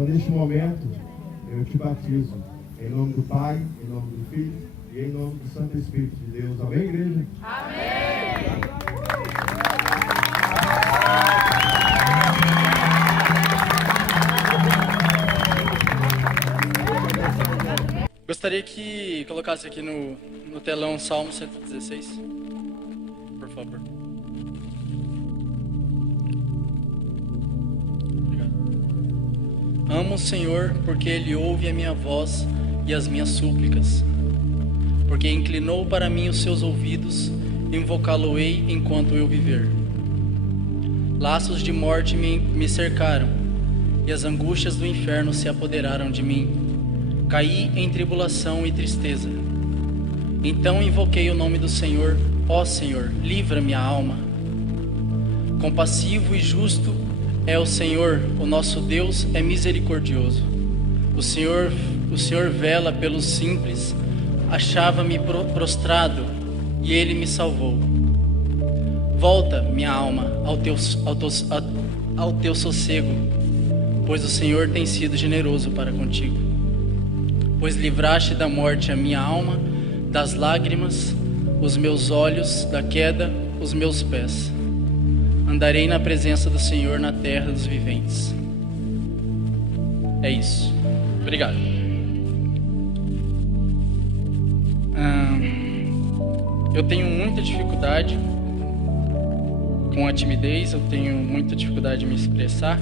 Então, neste momento, eu te batizo em nome do Pai, em nome do Filho e em nome do Santo Espírito de Deus. Amém, igreja? Amém! Gostaria que colocasse aqui no telão Salmo 116, por favor. Obrigado. Amo o Senhor porque Ele ouve a minha voz e as minhas súplicas, porque inclinou para mim os seus ouvidos, invocá-lo-ei enquanto eu viver. Laços de morte me cercaram, e as angústias do inferno se apoderaram de mim. Caí em tribulação e tristeza. Então invoquei o nome do Senhor. Ó Senhor, livra-me a alma. Compassivo e justo é o Senhor, o nosso Deus é misericordioso. O Senhor vela pelos simples. Achava-me prostrado e Ele me salvou. Volta, minha alma, ao teu sossego, pois o Senhor tem sido generoso para contigo. Pois livraste da morte a minha alma, das lágrimas, os meus olhos, da queda, os meus pés. Andarei na presença do Senhor na terra dos viventes. É isso. Obrigado. Eu tenho muita dificuldade com a timidez, eu tenho muita dificuldade de me expressar,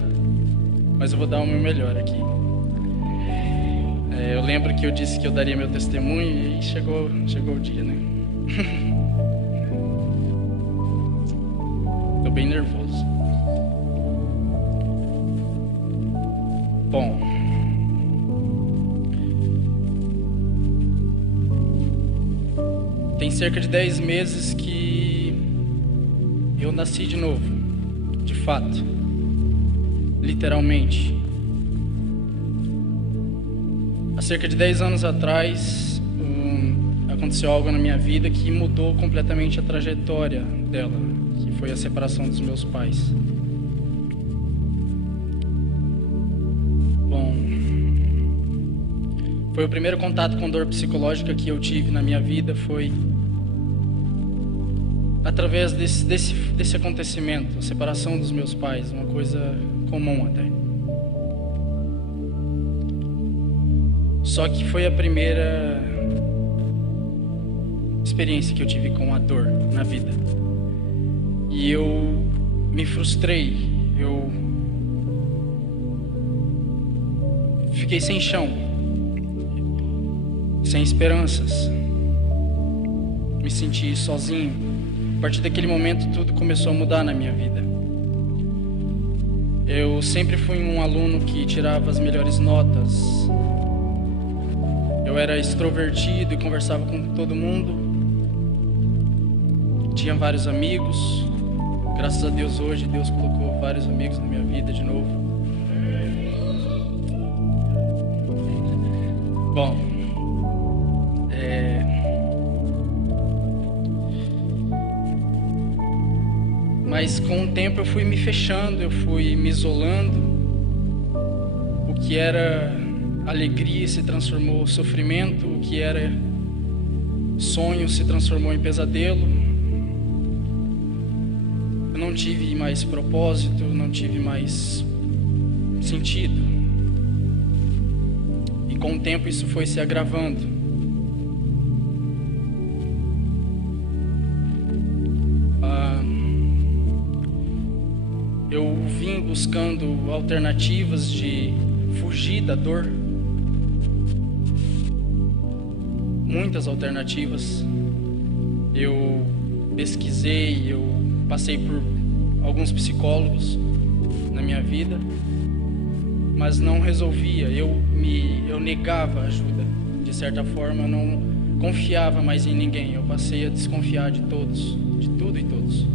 mas eu vou dar o meu melhor aqui. Eu lembro que eu disse que eu daria meu testemunho e chegou o dia, né? Tô bem nervoso. Bom, tem cerca de 10 meses que eu nasci de novo, de fato, literalmente. Há cerca de 10 anos atrás, aconteceu algo na minha vida que mudou completamente a trajetória dela, que foi a separação dos meus pais. Bom, foi o primeiro contato com dor psicológica que eu tive na minha vida, foi através desse acontecimento, a separação dos meus pais, uma coisa comum até. Só que foi a primeira experiência que eu tive com a dor na vida. E eu me frustrei, eu fiquei sem chão, sem esperanças, me senti sozinho. A partir daquele momento tudo começou a mudar na minha vida. Eu sempre fui um aluno que tirava as melhores notas. Eu era extrovertido e conversava com todo mundo. Tinha vários amigos. Graças a Deus hoje Deus colocou vários amigos na minha vida de novo. Bom, mas com o tempo eu fui me fechando, eu fui me isolando. O que era alegria se transformou em sofrimento, o que era sonho se transformou em pesadelo. Eu não tive mais propósito, não tive mais sentido. E com o tempo isso foi se agravando. Eu vim buscando alternativas de fugir da dor. Muitas alternativas. Eu pesquisei, eu passei por alguns psicólogos na minha vida, mas não resolvia. Eu negava ajuda. De certa forma, eu não confiava mais em ninguém. Eu passei a desconfiar de todos, de tudo e todos.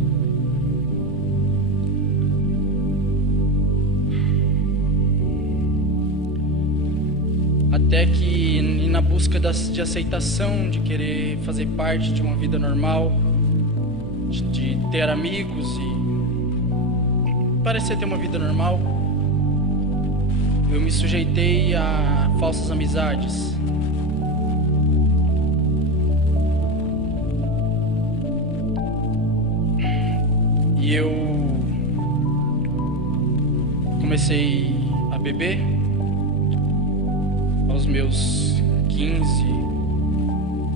Até que, na busca de aceitação, de querer fazer parte de uma vida normal, de ter amigos e parecer ter uma vida normal, eu me sujeitei a falsas amizades. E eu comecei a beber aos meus 15,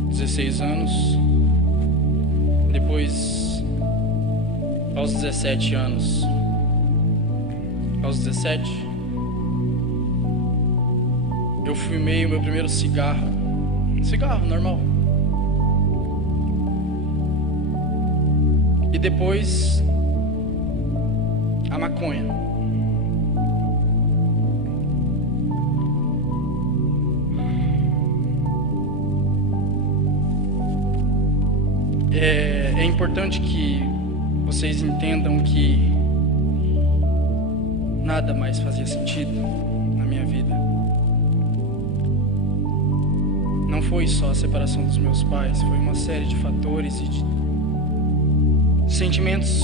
16 anos. Depois, aos 17 anos. Aos 17, eu fumei o meu primeiro cigarro. Cigarro normal. E depois, a maconha. É importante que vocês entendam que nada mais fazia sentido na minha vida. Não foi só a separação dos meus pais, foi uma série de fatores e de sentimentos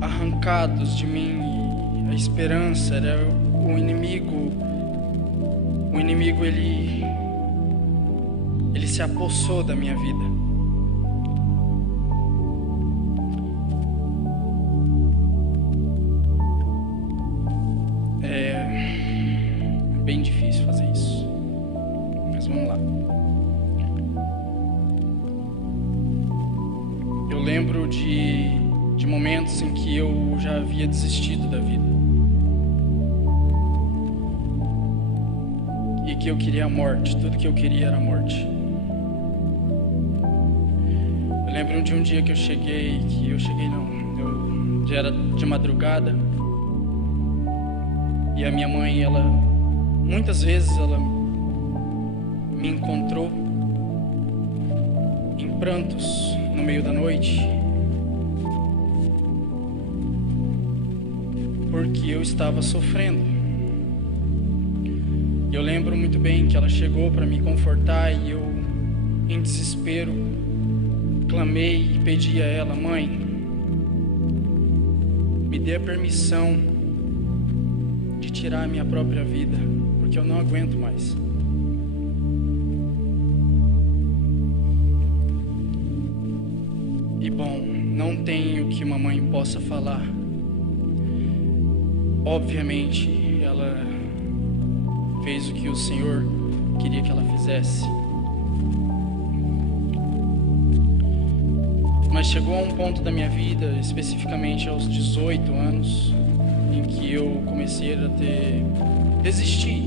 arrancados de mim. E a esperança era o inimigo. O inimigo, ele se apossou da minha vida. Bem difícil fazer isso, mas vamos lá. Eu lembro de momentos em que eu já havia desistido da vida e que eu queria a morte. Tudo que eu queria era a morte. Eu lembro de um dia que eu já era de madrugada. E a minha mãe, muitas vezes ela me encontrou em prantos no meio da noite, porque eu estava sofrendo. Eu lembro muito bem que ela chegou para me confortar e eu, em desespero, clamei e pedi a ela: mãe, me dê a permissão de tirar a minha própria vida, porque eu não aguento mais. E bom, não tem o que uma mãe possa falar. Obviamente, ela fez o que o Senhor queria que ela fizesse. Mas chegou a um ponto da minha vida, especificamente aos 18 anos, em que eu comecei a desistir.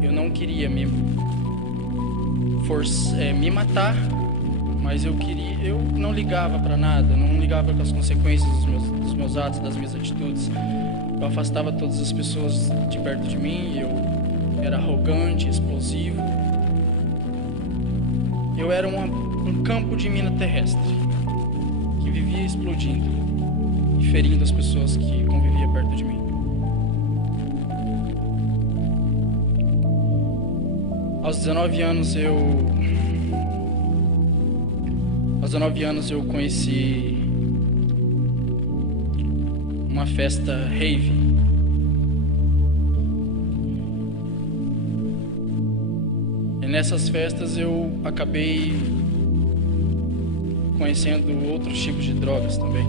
Eu não queria me matar, mas eu não ligava para nada, não ligava com as consequências dos meus atos, das minhas atitudes. Eu afastava todas as pessoas de perto de mim, eu era arrogante, explosivo. Eu era um campo de mina terrestre que vivia explodindo e ferindo as pessoas que conviviam perto de mim. Aos 19 anos eu conheci uma festa rave. E nessas festas eu acabei conhecendo outros tipos de drogas também.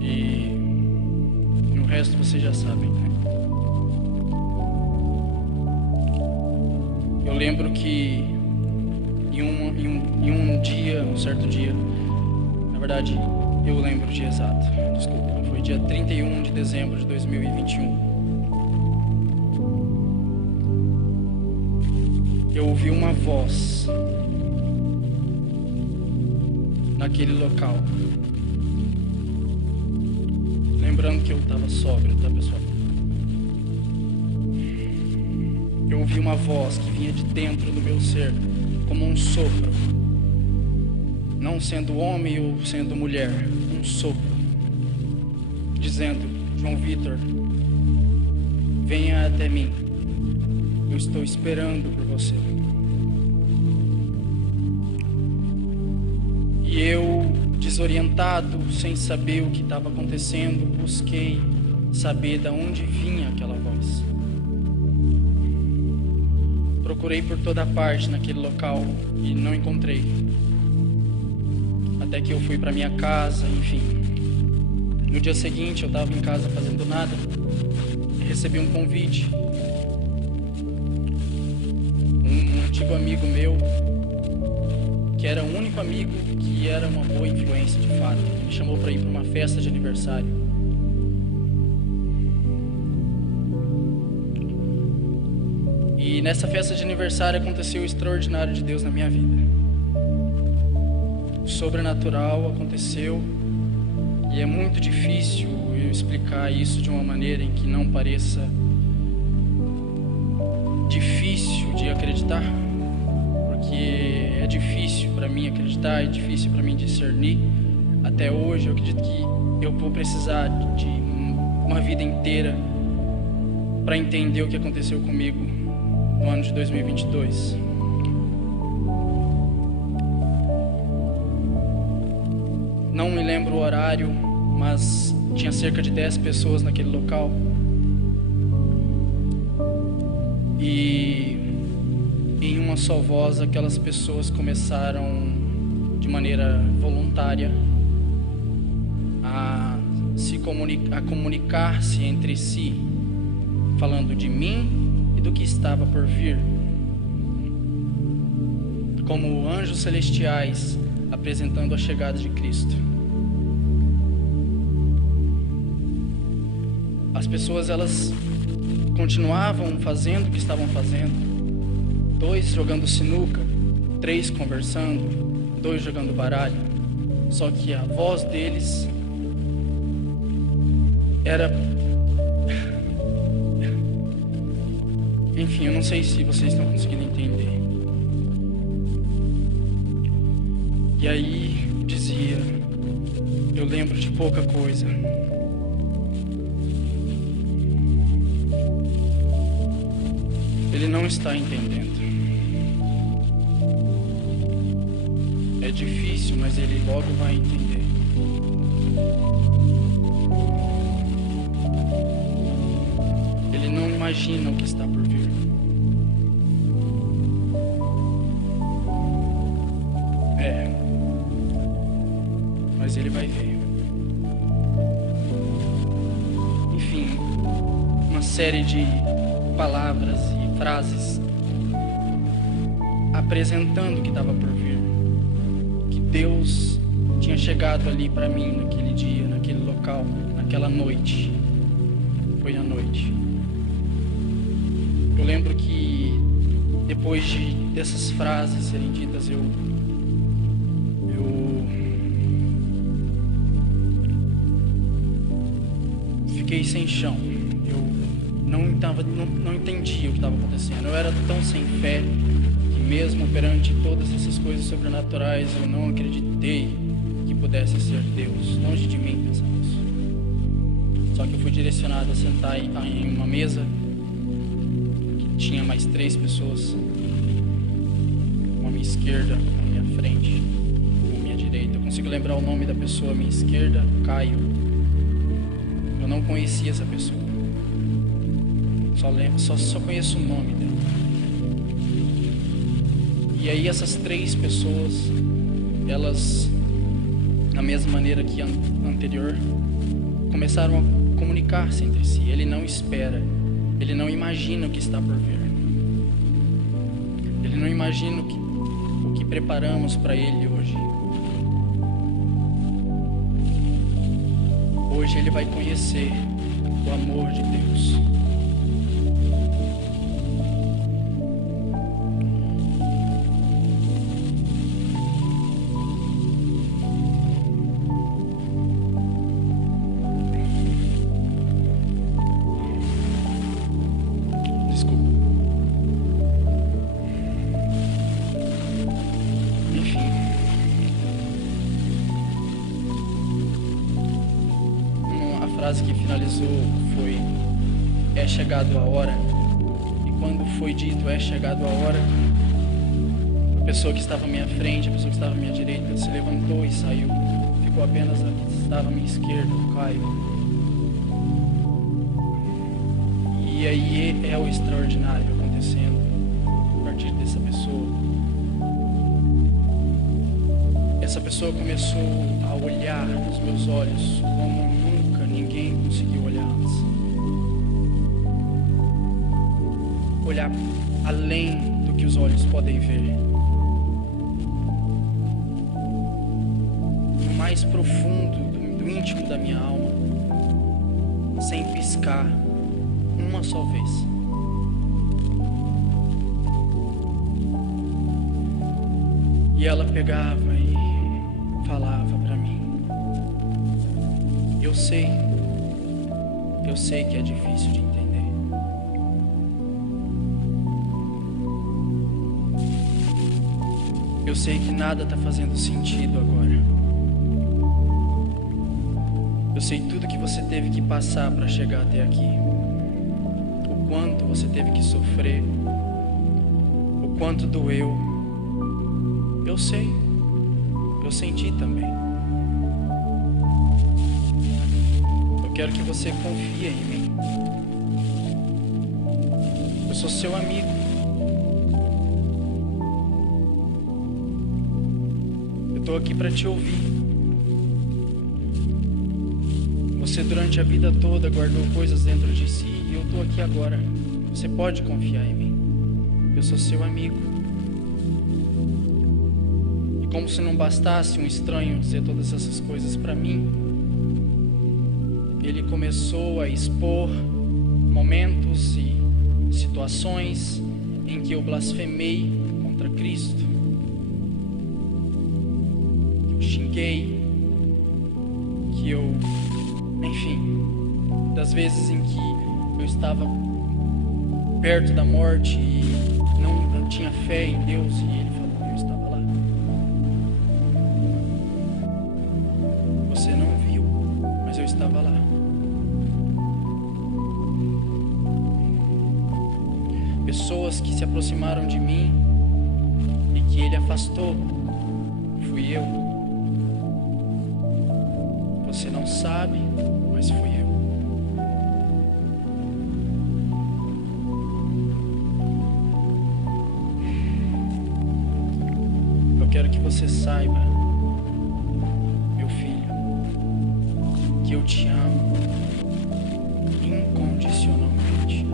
E o resto vocês já sabem, né? Eu lembro que um certo dia, na verdade, eu lembro o dia exato, desculpa, foi dia 31 de dezembro de 2021. Eu ouvi uma voz naquele local. Lembrando que eu estava sóbrio, tá, pessoal? Eu ouvi uma voz que vinha de dentro do meu ser, como um sopro. Não sendo homem ou sendo mulher, um sopro. Dizendo: João Vitor, venha até mim. Eu estou esperando por você. E eu desorientado, sem saber o que estava acontecendo, busquei saber de onde vinha aquela voz. Procurei por toda parte naquele local e não encontrei. Até que eu fui para minha casa, enfim. No dia seguinte eu estava em casa fazendo nada e recebi um convite. Um antigo amigo meu, que era o único amigo que era uma boa influência de fato, me chamou para ir para uma festa de aniversário. E nessa festa de aniversário aconteceu o extraordinário de Deus na minha vida. O sobrenatural aconteceu e é muito difícil eu explicar isso de uma maneira em que não pareça difícil de acreditar, porque é difícil para mim acreditar, é difícil para mim discernir. Até hoje eu acredito que eu vou precisar de uma vida inteira para entender o que aconteceu comigo no ano de 2022. Não me lembro o horário, mas tinha cerca de 10 pessoas naquele local. E em uma só voz, aquelas pessoas começaram de maneira voluntária a comunicar-se entre si, falando de mim e do que estava por vir, como anjos celestiais apresentando a chegada de Cristo. As pessoas, elas continuavam fazendo o que estavam fazendo. 2 jogando sinuca, 3 conversando, 2 jogando baralho. Só que a voz deles era... Enfim, eu não sei se vocês estão conseguindo entender. E aí dizia: eu lembro de pouca coisa. Ele não está entendendo. É difícil, mas ele logo vai entender. Ele não imagina o que está por vir. Mas ele vai ver. Enfim, uma série de palavras e frases apresentando o que estava por vir, que Deus tinha chegado ali para mim naquele dia, naquele local, naquela noite. Foi à noite. Eu lembro que depois dessas frases serem ditas, eu fiquei sem chão. Eu não entendia o que estava acontecendo. Eu era tão sem fé que mesmo perante todas essas coisas sobrenaturais eu não acreditei que pudesse ser Deus. Longe de mim pensar isso. Só que eu fui direcionado a sentar em uma mesa que tinha mais 3 pessoas, uma à minha esquerda, uma à minha frente, uma à minha direita. Eu consigo lembrar o nome da pessoa à minha esquerda: Caio. Eu não conhecia essa pessoa. Só conheço o nome dela. E aí essas 3 pessoas, elas, da mesma maneira que a anterior, começaram a comunicar-se entre si. Ele não espera, ele não imagina o que está por vir. Ele não imagina o que preparamos para ele hoje. Hoje ele vai conhecer o amor de Deus. Desculpa. Enfim. A frase que finalizou foi: é chegado a hora. E quando foi dito é chegado a hora, a pessoa que estava à minha frente, a pessoa que estava à minha direita se levantou e saiu. ficou apenas a que estava à minha esquerda, o Caio. E aí é o extraordinário acontecendo a partir dessa pessoa. Essa pessoa começou a olhar nos meus olhos como nunca ninguém conseguiu olhar antes. Olhar além do que os olhos podem ver. No mais profundo do íntimo da minha alma, sem piscar uma só vez. E ela pegava e falava para mim: eu sei que é difícil de entender. Eu sei que nada está fazendo sentido agora. Eu sei tudo que você teve que passar para chegar até aqui. O quanto você teve que sofrer. O quanto doeu. Eu sei. Eu senti também. Eu quero que você confie em mim. Eu sou seu amigo. Eu estou aqui para te ouvir. Você durante a vida toda guardou coisas dentro de si e eu estou aqui agora. Você pode confiar em mim. Eu sou seu amigo. E como se não bastasse um estranho dizer todas essas coisas para mim, ele começou a expor momentos e situações em que eu blasfemei contra Cristo. Que eu xinguei, que eu... Enfim, das vezes em que eu estava perto da morte e não tinha fé em Deus, e Ele falou que eu estava lá. Você não viu, mas eu estava lá. Pessoas que se aproximaram de mim e que Ele afastou, fui eu. Você não sabe, mas fui eu. Eu quero que você saiba, meu filho, que eu te amo incondicionalmente.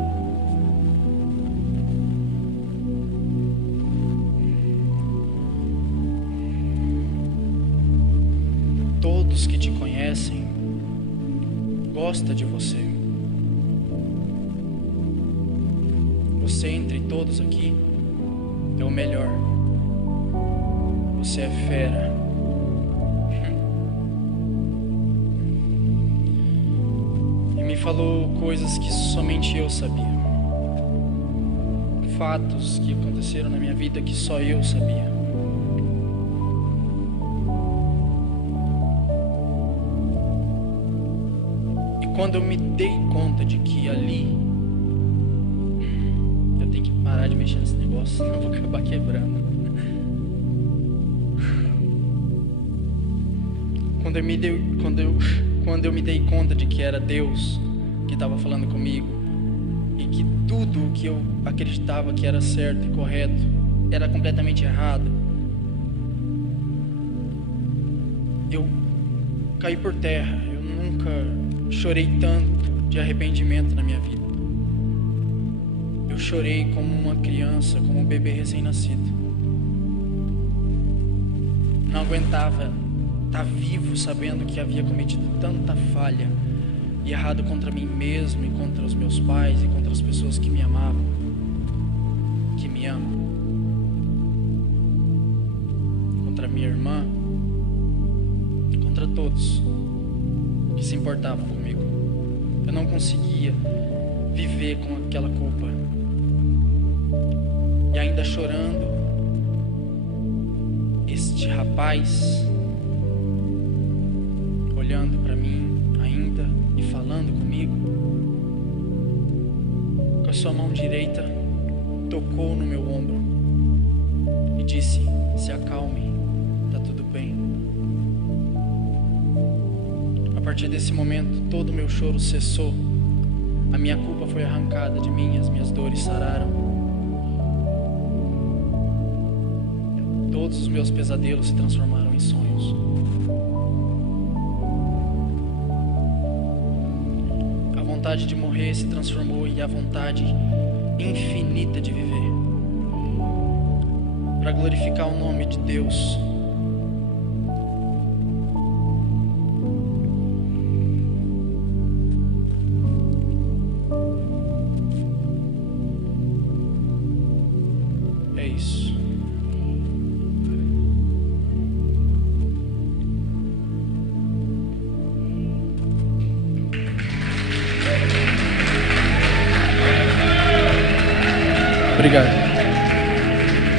Todos que te conhecem gostam de você. Você entre todos aqui é o melhor. Você é fera. E me falou coisas que somente eu sabia. Fatos que aconteceram na minha vida que só eu sabia. Quando eu me dei conta de que ali, eu tenho que parar de mexer nesse negócio, senão eu vou acabar quebrando. Quando eu me dei conta de que era Deus que estava falando comigo e que tudo o que eu acreditava que era certo e correto era completamente errado, eu caí por terra. Eu nunca chorei tanto de arrependimento na minha vida. Eu chorei como uma criança, como um bebê recém-nascido. Não aguentava estar vivo sabendo que havia cometido tanta falha e errado contra mim mesmo e contra os meus pais e contra as pessoas que me amavam, que me amam, contra minha irmã, contra todos que se importavam comigo. Eu não conseguia viver com aquela culpa. E ainda chorando, este rapaz olhando para mim ainda e falando comigo, com a sua mão direita tocou no meu ombro e disse: se acalme, tá tudo bem. partir desse momento, todo o meu choro cessou. A minha culpa foi arrancada de mim, as minhas dores sararam. Todos os meus pesadelos se transformaram em sonhos. A vontade de morrer se transformou em a vontade infinita de viver, para glorificar o nome de Deus.